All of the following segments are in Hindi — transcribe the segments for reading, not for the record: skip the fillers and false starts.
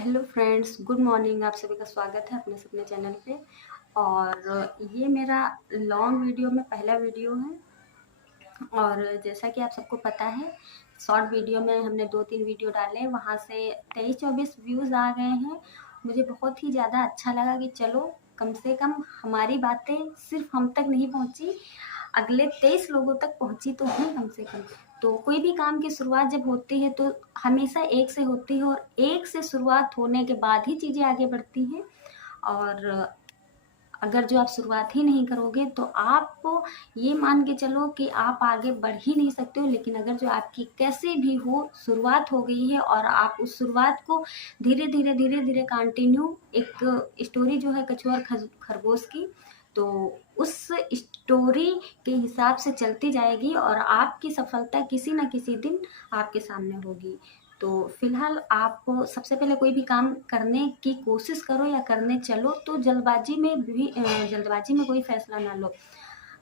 Hello friends, good morning. आप सभी का स्वागत है अपने चैनल पे। और ये मेरा लॉन्ग वीडियो में पहला वीडियो है। और जैसा कि आप सबको पता है, शॉर्ट वीडियो में हमने 2-3 वीडियो डाले, वहाँ से 23-24 व्यूज़ आ गए हैं। मुझे बहुत ही ज़्यादा अच्छा लगा कि चलो कम से कम हमारी बातें सिर्फ हम तक नहीं पहुँची, अगले 23 लोगों तक पहुँची तो हैं कम से कम। तो कोई भी काम की शुरुआत जब होती है तो हमेशा एक से होती है, और एक से शुरुआत होने के बाद ही चीज़ें आगे बढ़ती हैं। और अगर जो आप शुरुआत ही नहीं करोगे तो आप ये मान के चलो कि आप आगे बढ़ ही नहीं सकते हो। लेकिन अगर जो आपकी कैसे भी हो शुरुआत हो गई है और आप उस शुरुआत को धीरे धीरे कंटिन्यू, एक स्टोरी जो है कछुआ खरगोश की, तो उस स्टोरी के हिसाब से चलती जाएगी और आपकी सफलता किसी न किसी दिन आपके सामने होगी। तो फिलहाल आप सबसे पहले कोई भी काम करने की कोशिश करो या करने चलो तो जल्दबाजी में कोई फैसला ना लो।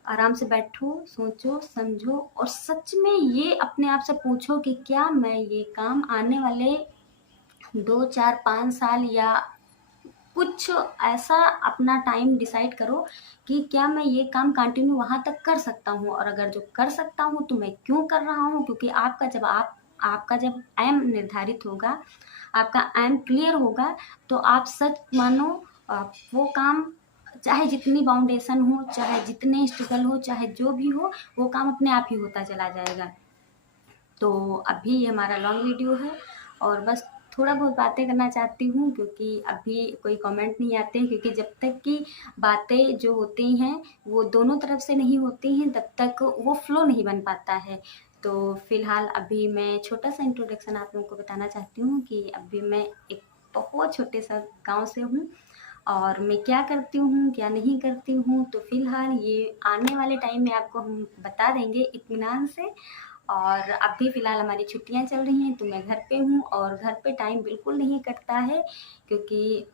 आराम से बैठो, सोचो, समझो और सच में ये अपने आप से पूछो कि क्या मैं ये काम आने वाले 2, 4, 5 साल या कुछ ऐसा अपना टाइम डिसाइड करो कि क्या मैं ये काम कंटिन्यू वहाँ तक कर सकता हूँ, और अगर जो कर सकता हूँ तो मैं क्यों कर रहा हूँ। क्योंकि आपका जब एम निर्धारित होगा, आपका एम क्लियर होगा, तो आप सच मानो, वो काम चाहे जितनी बाउंडेशन हो, चाहे जितने स्ट्रगल हो, चाहे जो भी हो, वो काम अपने आप ही होता चला जाएगा। तो अभी ये हमारा लॉन्ग वीडियो है और बस थोड़ा बहुत बातें करना चाहती हूँ, क्योंकि अभी कोई कमेंट नहीं आते हैं। क्योंकि जब तक कि बातें जो होती हैं वो दोनों तरफ से नहीं होती हैं, तब तक वो फ्लो नहीं बन पाता है। तो फिलहाल अभी मैं छोटा सा इंट्रोडक्शन आप लोगों को बताना चाहती हूँ कि अभी मैं एक बहुत छोटे सा गांव से हूँ, और मैं क्या करती हूँ क्या नहीं करती हूँ तो फिलहाल ये आने वाले टाइम में आपको हम बता देंगे इत्मीनान से। और अभी फ़िलहाल हमारी छुट्टियां चल रही हैं तो मैं घर पे हूँ, और घर पे टाइम बिल्कुल नहीं कटता है। क्योंकि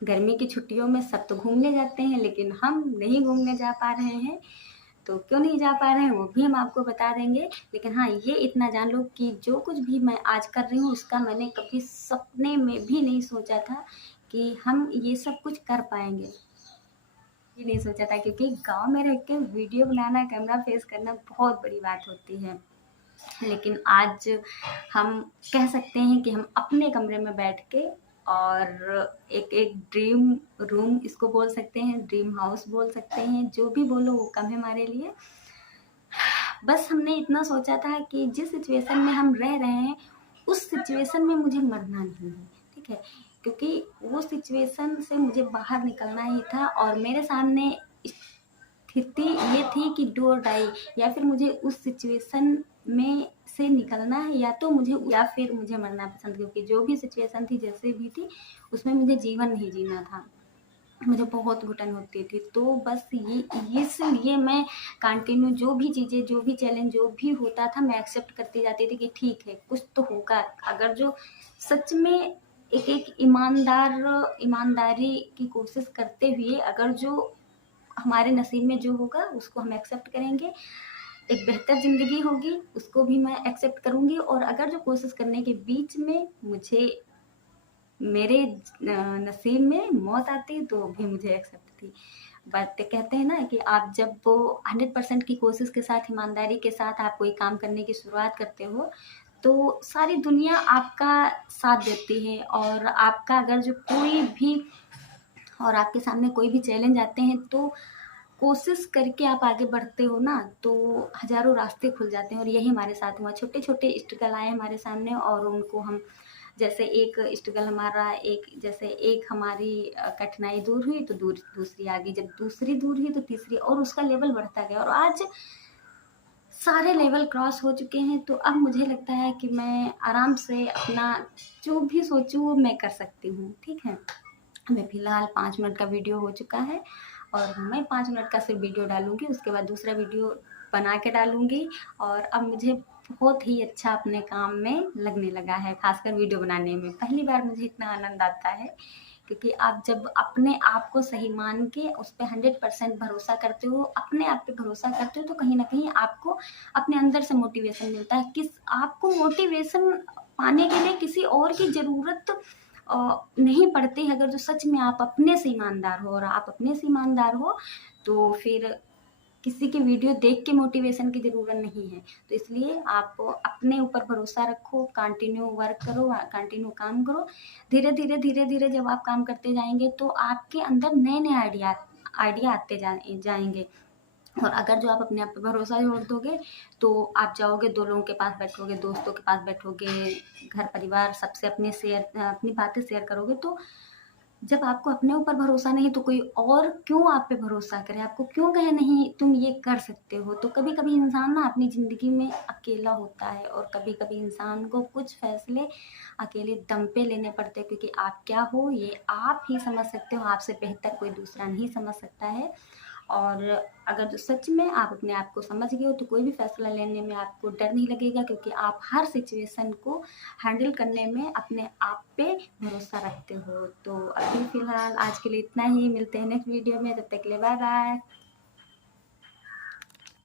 गर्मी की छुट्टियों में सब तो घूमने जाते हैं, लेकिन हम नहीं घूमने जा पा रहे हैं। तो क्यों नहीं जा पा रहे हैं वो भी हम आपको बता देंगे। लेकिन हाँ, ये इतना जान लो कि जो कुछ भी मैं आज कर रही हूँ उसका मैंने कभी सपने में भी नहीं सोचा था कि हम ये सब कुछ कर पाएंगे। ये नहीं सोचा था, क्योंकि गांव में रह के वीडियो बनाना, कैमरा फेस करना बहुत बड़ी बात होती है। लेकिन आज हम कह सकते हैं कि हम अपने कमरे में बैठ के, और एक एक ड्रीम रूम इसको बोल सकते हैं, ड्रीम हाउस बोल सकते हैं, जो भी बोलो वो कम है हमारे लिए। बस हमने इतना सोचा था कि जिस सिचुएशन में हम रह रहे हैं उस सिचुएशन में मुझे मरना नहीं है, ठीक है। क्योंकि वो सिचुएशन से मुझे बाहर निकलना ही था, और मेरे सामने स्थिति ये थी कि डू और डाई, या फिर मुझे उस सिचुएशन में से निकलना है, या फिर मुझे मरना पसंद। क्योंकि जो भी सिचुएशन थी, जैसे भी थी, उसमें मुझे जीवन नहीं जीना था, मुझे बहुत घुटन होती थी। तो बस ये इसलिए मैं कंटिन्यू जो भी चीज़ें, जो भी चैलेंज जो भी होता था, मैं एक्सेप्ट करती जाती थी कि ठीक है कुछ तो होगा। अगर जो सच में एक एक ईमानदारी की कोशिश करते हुए, अगर जो हमारे नसीब में जो होगा उसको हम एक्सेप्ट करेंगे, एक बेहतर ज़िंदगी होगी उसको भी मैं एक्सेप्ट करूँगी। और अगर जो कोशिश करने के बीच में मुझे मेरे नसीब में मौत आती तो भी मुझे एक्सेप्ट थी। बट कहते हैं ना कि आप जब वो 100% की कोशिश के साथ, ईमानदारी के साथ आप कोई काम करने की शुरुआत करते हो तो सारी दुनिया आपका साथ देती है। और आपका अगर जो कोई भी, और आपके सामने कोई भी चैलेंज आते हैं तो कोशिश करके आप आगे बढ़ते हो ना, तो हज़ारों रास्ते खुल जाते हैं। और यही हमारे साथ हुआ, छोटे-छोटे स्ट्रगल आए हमारे सामने और उनको हम, जैसे एक स्ट्रगल हमारा, एक हमारी कठिनाई दूर हुई तो दूसरी आ गई, जब दूसरी दूर हुई तो तीसरी, और उसका लेवल बढ़ता गया। और आज सारे लेवल क्रॉस हो चुके हैं, तो अब मुझे लगता है कि मैं आराम से अपना जो भी सोचूँ वो मैं कर सकती हूँ, ठीक है। मैं फ़िलहाल 5 मिनट का वीडियो हो चुका है, और मैं 5 मिनट का सिर्फ वीडियो डालूँगी, उसके बाद दूसरा वीडियो बना के डालूँगी। और अब मुझे बहुत ही अच्छा अपने काम में लगने लगा है, ख़ासकर वीडियो बनाने में। पहली बार मुझे इतना आनंद आता है, क्योंकि आप जब अपने आप को सही मान के उस पे 100% भरोसा करते हो, अपने आप पे भरोसा करते हो, तो कहीं न कहीं आपको अपने अंदर से मोटिवेशन मिलता है। आपको मोटिवेशन पाने के लिए किसी और की ज़रूरत नहीं पड़ती है। अगर जो सच में आप अपने से ईमानदार हो, और आप अपने से ईमानदार हो तो फिर किसी की वीडियो देख के मोटिवेशन की ज़रूरत नहीं है। तो इसलिए आप अपने ऊपर भरोसा रखो, कंटिन्यू वर्क करो, कंटिन्यू काम करो। धीरे धीरे धीरे धीरे जब आप काम करते जाएंगे तो आपके अंदर नए नए आइडिया आते जाएंगे। और अगर जो आप अपने आप पे भरोसा छोड़ दोगे तो आप जाओगे, दो लोगों के पास बैठोगे, दोस्तों के पास बैठोगे, घर परिवार सबसे अपनी बातें शेयर करोगे, तो जब आपको अपने ऊपर भरोसा नहीं तो कोई और क्यों आप पे भरोसा करे, आपको क्यों कहे नहीं तुम ये कर सकते हो। तो कभी कभी इंसान ना अपनी ज़िंदगी में अकेला होता है, और कभी कभी इंसान को कुछ फैसले अकेले दम पे लेने पड़ते हैं, क्योंकि आप क्या हो ये आप ही समझ सकते हो, आपसे बेहतर कोई दूसरा नहीं समझ सकता है। और अगर जो सच में आप अपने आप को समझ गए हो तो कोई भी फैसला लेने में आपको डर नहीं लगेगा, क्योंकि आप हर सिचुएशन को हैंडल करने में अपने आप पे भरोसा रखते हो। तो अभी फ़िलहाल आज के लिए इतना ही, मिलते हैं नेक्स्ट वीडियो में, तब तक के लिए बाय बाय।